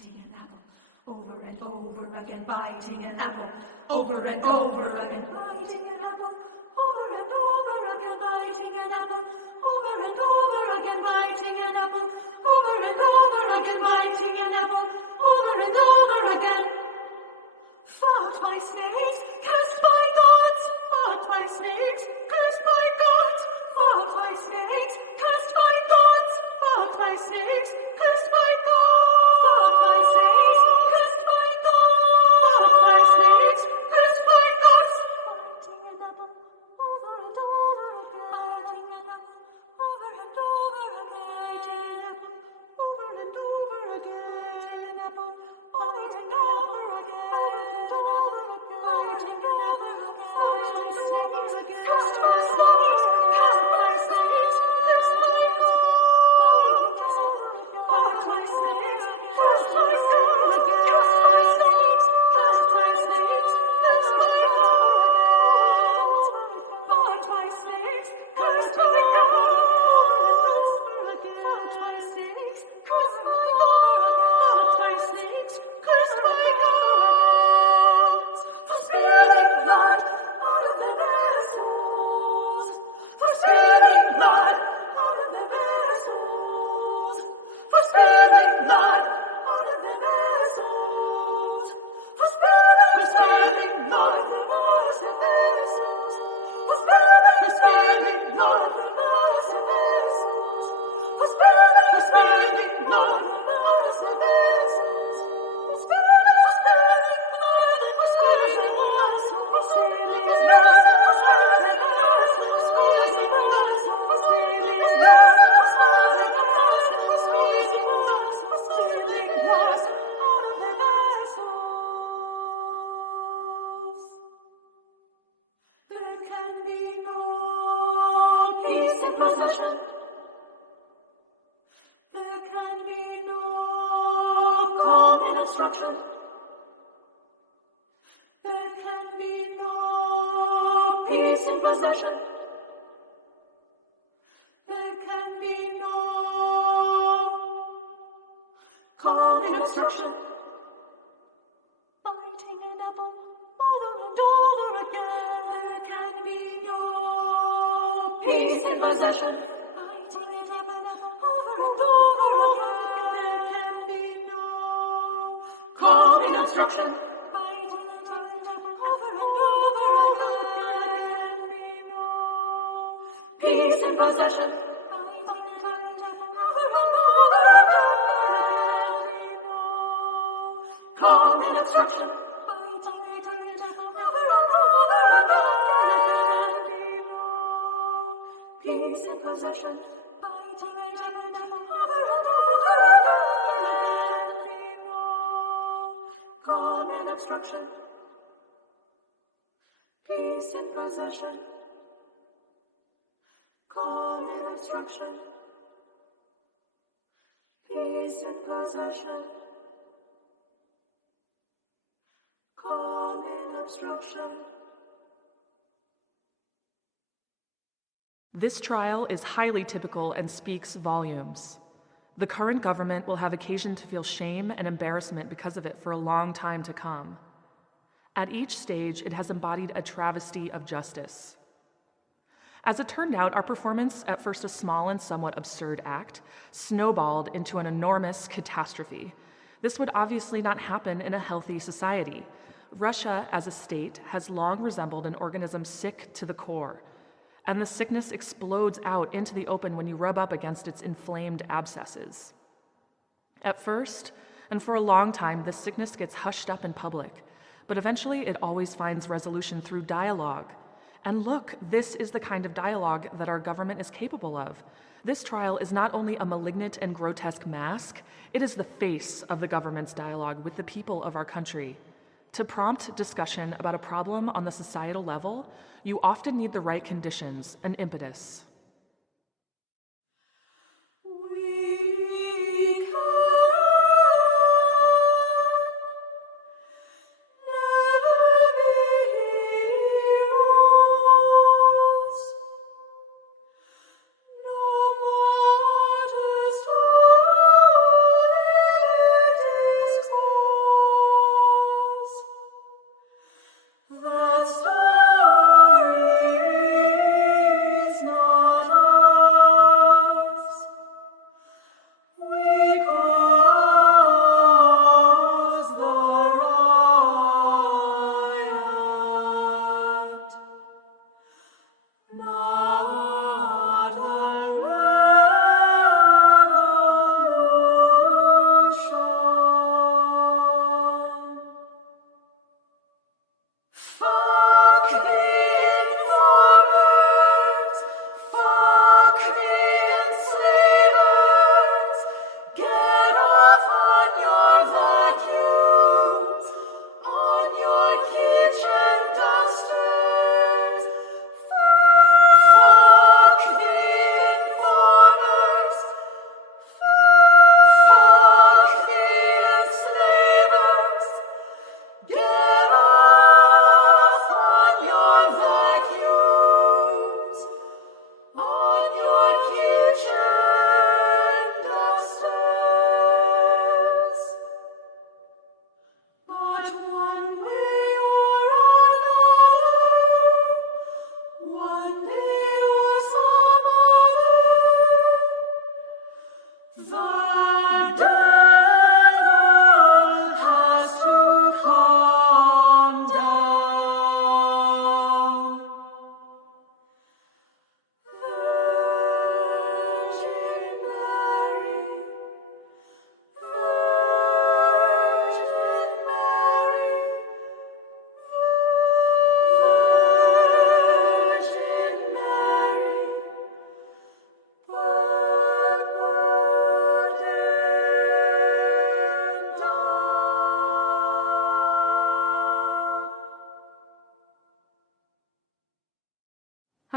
biting an apple, over and over again, biting an apple, over and over again, biting an apple, over and over again, biting an apple, over and over again, biting an apple, over and over again, biting an apple, over and over again. Fought by snakes, cursed by gods, fought by snakes, cursed by gods, fought by snakes, cursed by gods, fought by snakes, cursed by gods, fought by snakes, cursed by gods, fought by snakes, cursed by gods. Biting an apple, over and over again, biting an apple, over and over again, biting an apple, over and over again, biting an apple, over and over again, over and over again, biting an apple, fought by snakes, cursed by snakes, cursed by snakes, cursed by gods. Fought by snakes, cursed by gods, cursed by snakes, cursed by snakes, cursed by gods. Fought by snakes, cursed by gods, fought by snakes, cursed by gods, fought by snakes, cursed by gods. For spilling blood out of their vessels, for spilling blood out of their vessels, for spilling blood out of their vessels, for spilling blood out of their vessels, for spilling blood out of their vessels, for spilling blood out of their vessels, for spilling blood, for spilling blood, for spilling blood, for spilling blood, for spilling blood, for spilling blood, for spilling blood, for spilling blood, for spilling blood out of their vessels. There can be no peace in possession. There can be no calm in obstruction. There can be no peace in possession. There can be no calm in obstruction. Biting an apple over and over again. There can be no peace in possession. Biting an apple over and over again. There can be no calm in obstruction. Biting an apple over and over again. There can be no peace in possession. Biting an apple over and over again. There can be no calm in obstruction. Biting an apple over and over again. There can be no peace in possession. Biting an apple over and over again. There can be no calm in obstruction. Peace in possession. Calm in obstruction. Peace in possession. Calm in obstruction. This trial is highly typical and speaks volumes. The current government will have occasion to feel shame and embarrassment because of it for a long time to come. At each stage, it has embodied a travesty of justice. As it turned out, our performance, at first a small and somewhat absurd act, snowballed into an enormous catastrophe. This would obviously not happen in a healthy society. Russia, as a state, has long resembled an organism sick to the core, and the sickness explodes out into the open when you rub up against its inflamed abscesses. At first, and for a long time, this sickness gets hushed up in public, but eventually it always finds resolution through dialogue. And look, this is the kind of dialogue that our government is capable of. This trial is not only a malignant and grotesque mask, it is the face of the government's dialogue with the people of our country. To prompt discussion about a problem on the societal level, you often need the right conditions, an impetus. No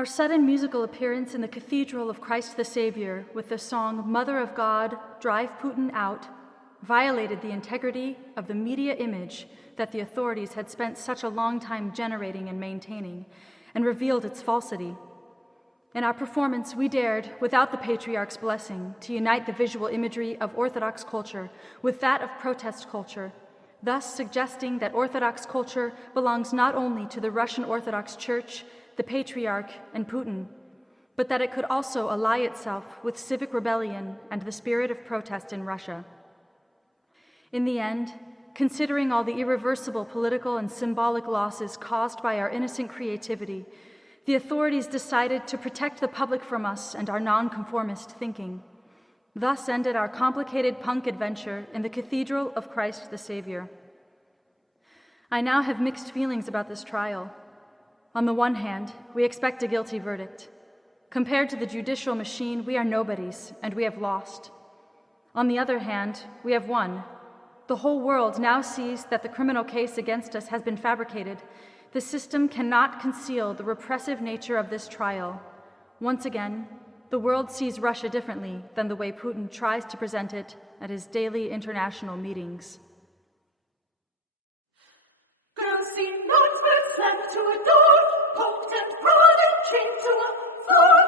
Our sudden musical appearance in the Cathedral of Christ the Savior with the song Mother of God, Drive Putin Out violated the integrity of the media image that the authorities had spent such a long time generating and maintaining, and revealed its falsity. In our performance, we dared, without the Patriarch's blessing, to unite the visual imagery of Orthodox culture with that of protest culture, thus suggesting that Orthodox culture belongs not only to the Russian Orthodox Church, the Patriarch, and Putin, but that it could also ally itself with civic rebellion and the spirit of protest in Russia. In the end, considering all the irreversible political and symbolic losses caused by our innocent creativity, the authorities decided to protect the public from us and our nonconformist thinking. Thus ended our complicated punk adventure in the Cathedral of Christ the Savior. I now have mixed feelings about this trial. On the one hand, we expect a guilty verdict. Compared to the judicial machine, we are nobodies, and we have lost. On the other hand, we have won. The whole world now sees that the criminal case against us has been fabricated. The system cannot conceal the repressive nature of this trial. Once again, the world sees Russia differently than the way Putin tries to present it at his daily international meetings. Grassy notes were slammed to a door, poked and prodded, chained to a floor,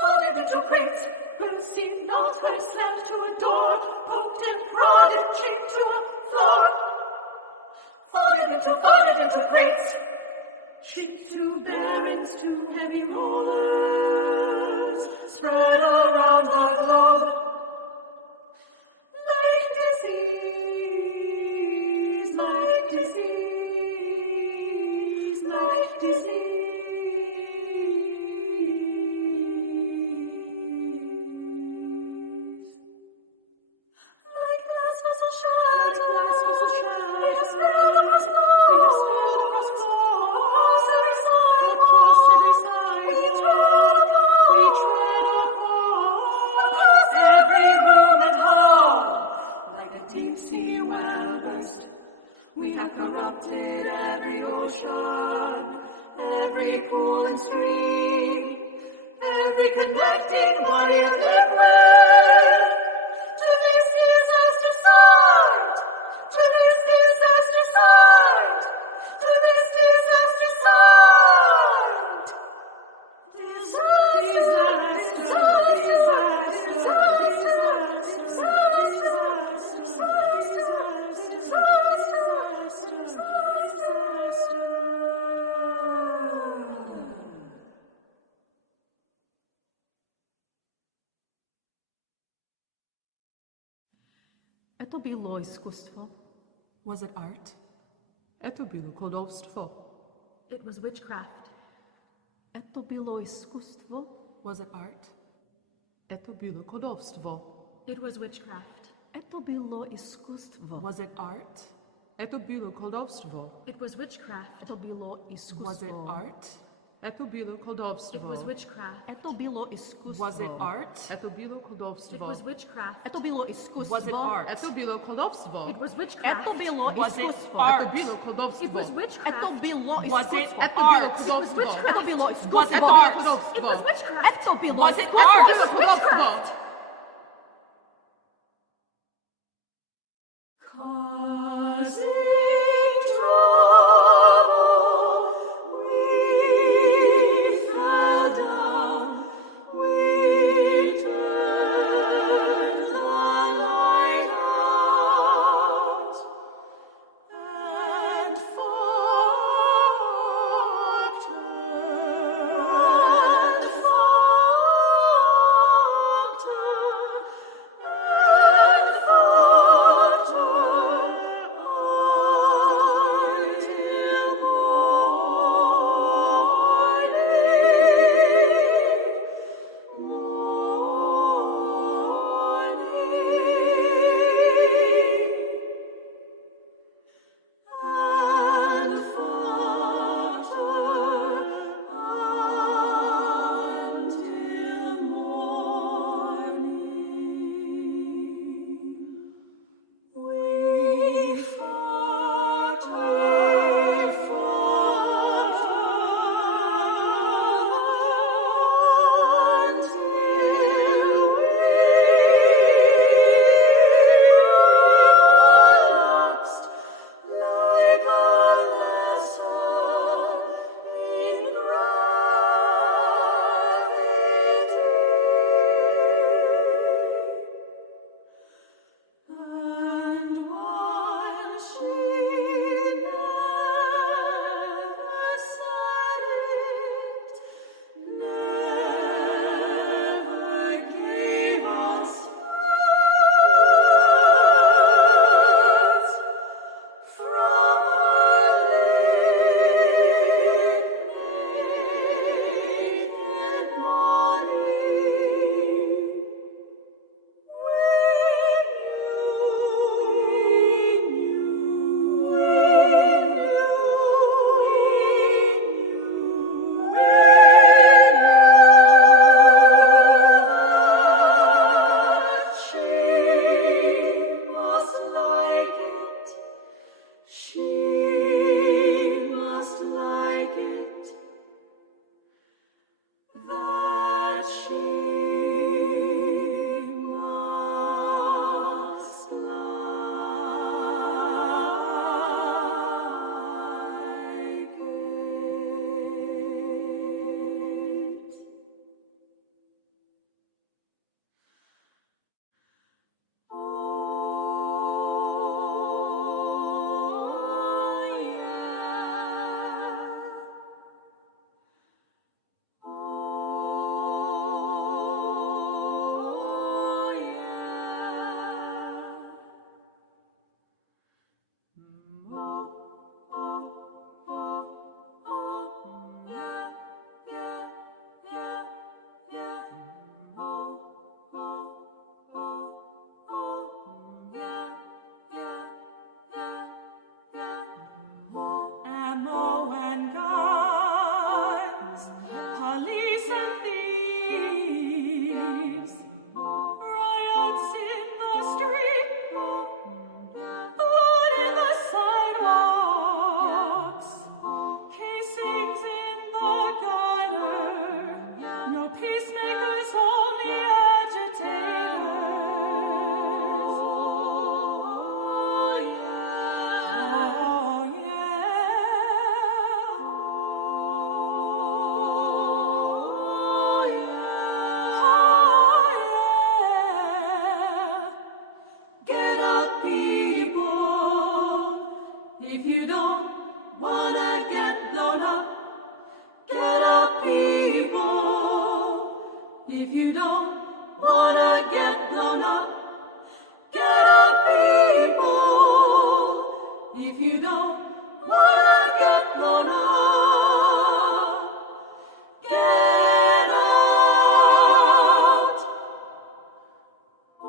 folded into crates. Grassy notes were slammed to a door, poked and prodded, chained to a floor, folded into crates. Shipped to barons, to heavy rollers, spread around the globe. Like disease, like disease, like disease. Like glass vessel shattered, it has spread across the across every side. We tread across every room and hall. Like a deep sea well burst, we have corrupted every ocean, every pool and stream, every connecting body of liquid. To this disaster site, to this disaster site, to this disaster site. Это было iskusstvo. Was it art? Это было колдовство. It was witchcraft. Это было iskusstvo. Was it art? Это было колдовство. It was witchcraft. Это было iskusstvo. Was it art? Это было колдовство. It was witchcraft. Это было iskusstvo. Was it art? Это было колдовство. It was witchcraft. Это было искусство. Was it art? Это было колдовство. It was witchcraft. Это было искусство. Was it art? Это было колдовство. It was witchcraft. Это было Was it искусство. art? Это было колдовство. It was witchcraft. Это было Was it искусство. Это было колдовство. Это было Was it искусство. art? It was witchcraft. Это было Was it искусство. art? It was witchcraft. Causing trouble, we fell down, we turned the light out, and fog turned, and fog turned, and fog turned. wanna get blown up. Get up, people. If you don't wanna get blown up, get out. Oh,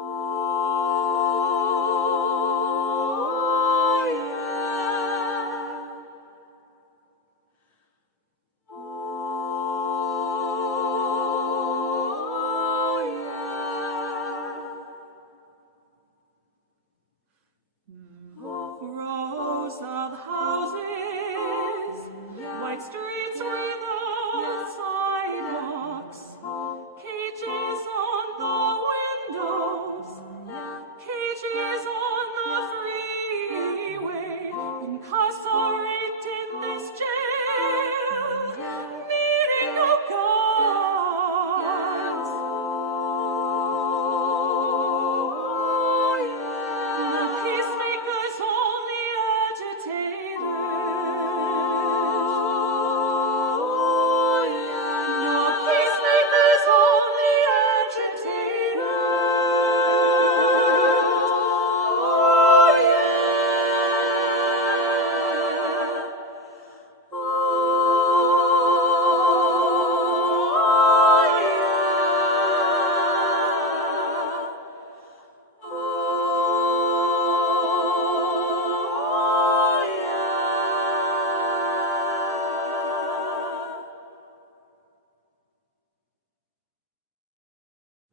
yeah. Oh, yeah. Rows of houses, white streets without sidewalks, cages on the windows, cages on the freeway, incarcerate in this jail, needing no guards. The peacemakers only agitators. The peacemakers only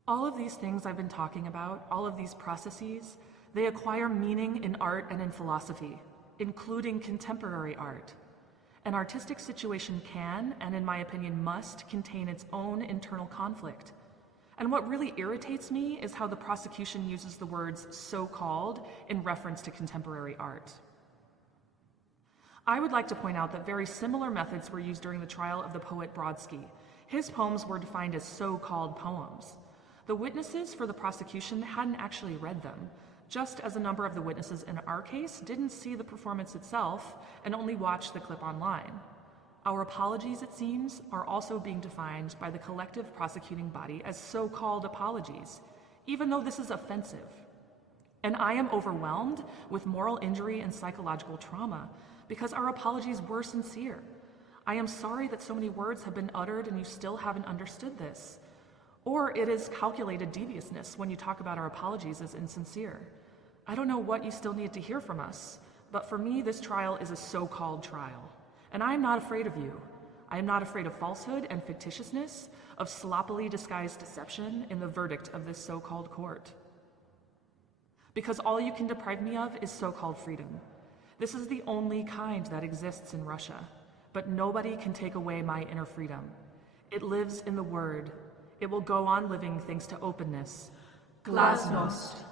All of these things I've been talking about, all of these processes, they acquire meaning in art and in philosophy, including contemporary art. An artistic situation can, and in my opinion must, contain its own internal conflict. And what really irritates me is how the prosecution uses the words so-called in reference to contemporary art. I would like to point out that very similar methods were used during the trial of the poet Brodsky. His poems were defined as so-called poems. The witnesses for the prosecution hadn't actually read them, just as a number of the witnesses in our case didn't see the performance itself and only watched the clip online. Our apologies, it seems, are also being defined by the collective prosecuting body as so-called apologies, even though this is offensive. And I am overwhelmed with moral injury and psychological trauma because our apologies were sincere. I am sorry that so many words have been uttered and you still haven't understood this. Or it is calculated deviousness when you talk about our apologies as insincere. I don't know what you still need to hear from us, but for me, this trial is a so-called trial. And I am not afraid of you. I am not afraid of falsehood and fictitiousness, of sloppily disguised deception in the verdict of this so-called court. Because all you can deprive me of is so-called freedom. This is the only kind that exists in Russia, but nobody can take away my inner freedom. It lives in the word. It will go on living thanks to openness. Glasnost.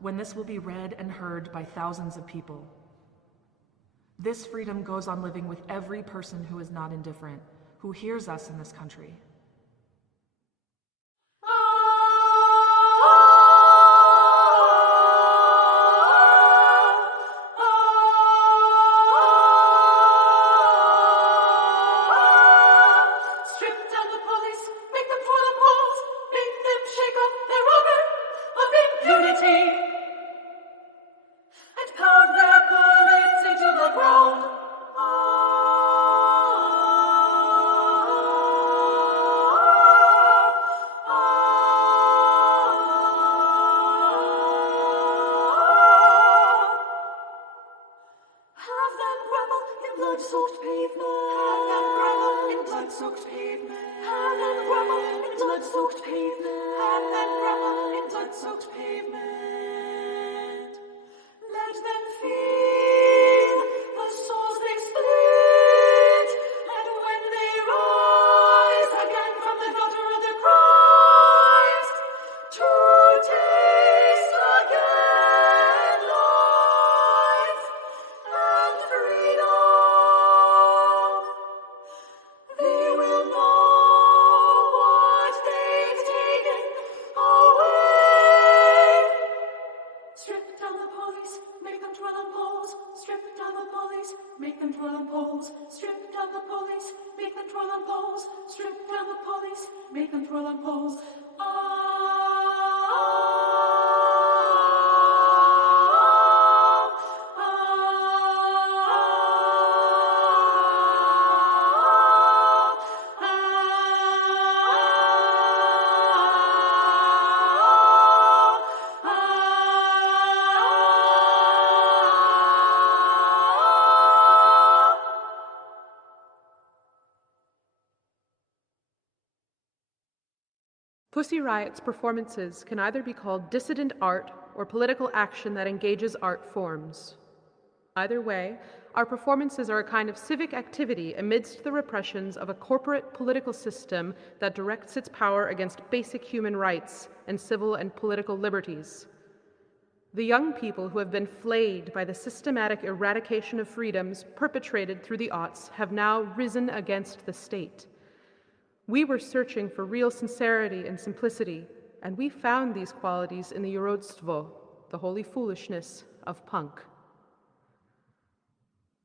When this will be read and heard by thousands of people. This freedom goes on living with every person who is not indifferent, who hears us in this country. blood-soaked pavement. Have them grovel in blood-soaked pavement. Have them grovel in blood-soaked pavement. Have them grovel in blood-soaked pavement. Let them feel the souls they split, and when they rise again from the gutter of their crimes, to taste again life and freedom. They will know what they've taken away. Strip down the police, make them twirl on poles. Strip down the police, make them twirl on poles. Strip down the police, make them twirl on poles. Strip down the police, make them twirl on poles. Pussy Riot's performances can either be called dissident art or political action that engages art forms. Either way, our performances are a kind of civic activity amidst the repressions of a corporate political system that directs its power against basic human rights and civil and political liberties. The young people who have been flayed by the systematic eradication of freedoms perpetrated through the aughts have now risen against the state. We were searching for real sincerity and simplicity, and we found these qualities in the iskusstvo, the holy foolishness of punk.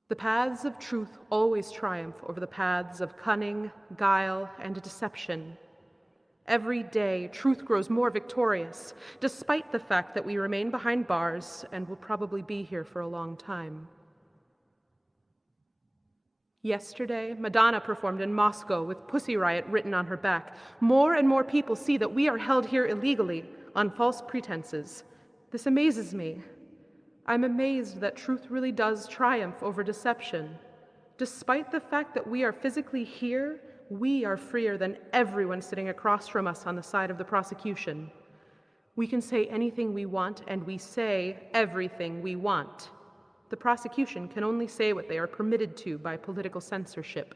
The paths of truth always triumph over the paths of cunning, guile, and deception. Every day, truth grows more victorious, despite the fact that we remain behind bars and will probably be here for a long time. Yesterday, Madonna performed in Moscow with Pussy Riot written on her back. More and more people see that we are held here illegally, on false pretenses. This amazes me. I'm amazed that truth really does triumph over deception. Despite the fact that we are physically here, we are freer than everyone sitting across from us on the side of the prosecution. We can say anything we want, and we say everything we want. The prosecution can only say what they are permitted to by political censorship.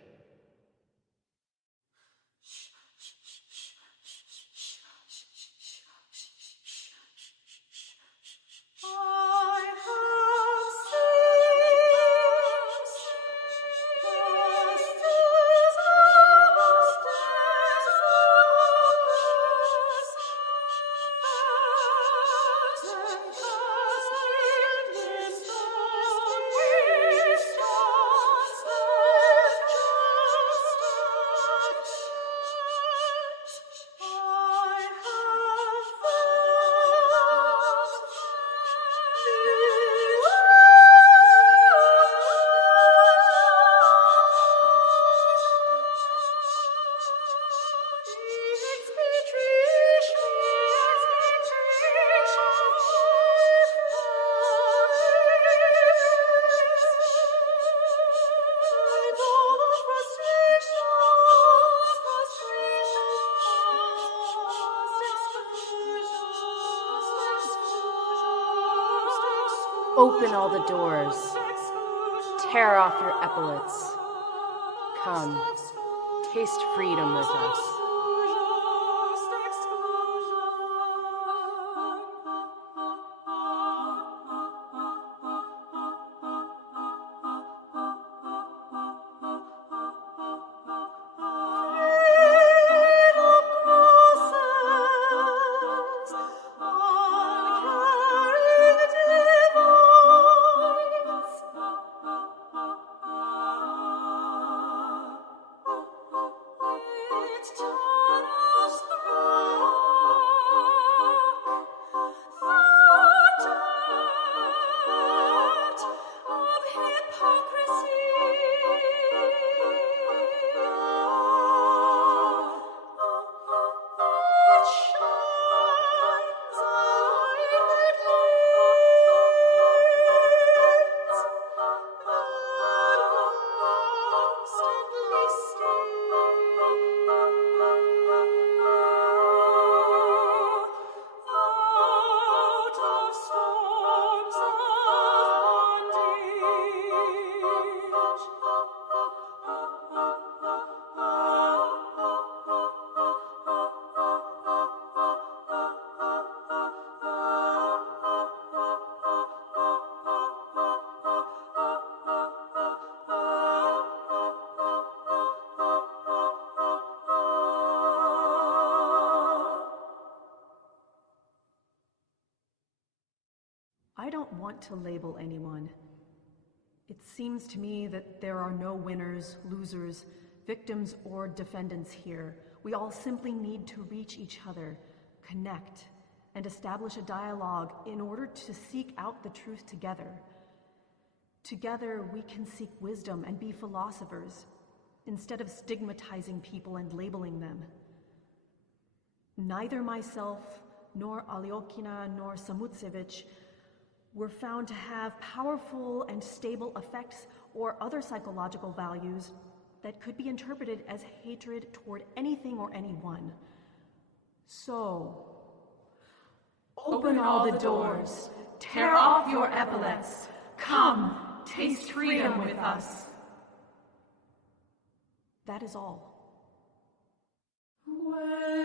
Open all the doors. Tear off your epaulets. Come, taste freedom with us. I don't want to label anyone. It seems to me that there are no winners, losers, victims, or defendants here. We all simply need to reach each other, connect, and establish a dialogue in order to seek out the truth together. Together, we can seek wisdom and be philosophers, instead of stigmatizing people and labeling them. Neither myself, nor Alyokina, nor Samutsevich were found to have powerful and stable effects or other psychological values that could be interpreted as hatred toward anything or anyone. So, open all the doors, tear off your epaulets, come, taste freedom with us. That is all. When